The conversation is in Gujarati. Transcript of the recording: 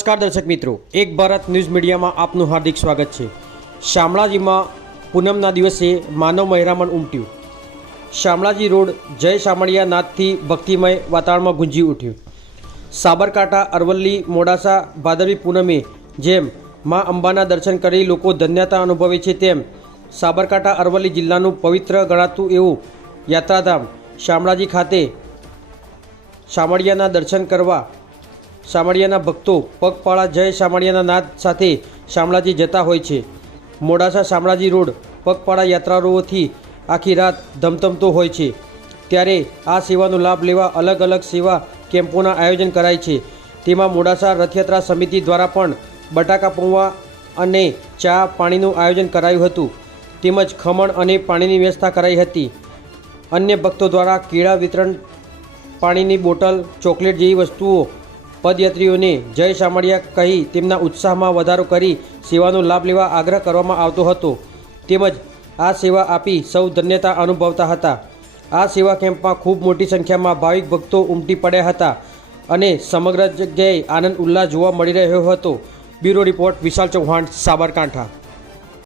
નમસ્કાર દર્શક મિત્રો, એક ભારત ન્યૂઝ મીડિયામાં આપનું હાર્દિક સ્વાગત છે। શામળાજીમાં પૂનમના દિવસે માનવ મહેરામણ ઉમટ્યું। શામળાજી રોડ જય શામળિયા નાદથી ભક્તિમય વાતાવરણમાં ગુંજી ઉઠ્યું। સાબરકાંઠા, અરવલ્લી, મોડાસા ભાદરવી પૂનમે જેમ મા અંબાના દર્શન કરી લોકો ધન્યતા અનુભવે છે, તેમ સાબરકાંઠા અરવલ્લી જિલ્લાનું પવિત્ર ગણાતું એવું યાત્રાધામ શામળાજી ખાતે શામળિયાના દર્શન કરવા શામળિયાના ભક્તો પગપાળા જય શામળિયાના નાદ સાથે શામળાજી જતા હોય છે। મોડાસા શામળાજી રોડ પગપાળા યાત્રાળુઓથી આખી રાત ધમધમતો હોય છે, ત્યારે આ સેવાનો લાભ લેવા અલગ અલગ સેવા કેમ્પોના આયોજન કરાય છે। તેમાં મોડાસા રથયાત્રા સમિતિ દ્વારા પણ બટાકા પૌવા અને ચા પાણીનું આયોજન કરાયું હતું, તેમજ ખમણ અને પાણીની વ્યવસ્થા કરાઈ હતી। અન્ય ભક્તો દ્વારા કેળા વિતરણ, પાણીની બોટલ, ચોકલેટ જેવી વસ્તુઓ પદયાત્રીઓને જય શામળિયા કહી તેમના ઉત્સાહમાં વધારો કરી સેવાનો લાભ લેવા આગ્રહ કરવામાં આવતો હતો, તેમજ આ સેવા આપી સૌ ધન્યતા અનુભવતા હતા। આ સેવા કેમ્પમાં ખૂબ મોટી સંખ્યામાં ભાવિક ભક્તો ઉમટી પડ્યા હતા અને સમગ્ર જગ્યાએ આનંદ ઉલ્લાસ જોવા મળી રહ્યો હતો। બ્યુરો રિપોર્ટ, વિશાલ ચૌહાણ, સાબરકાંઠા।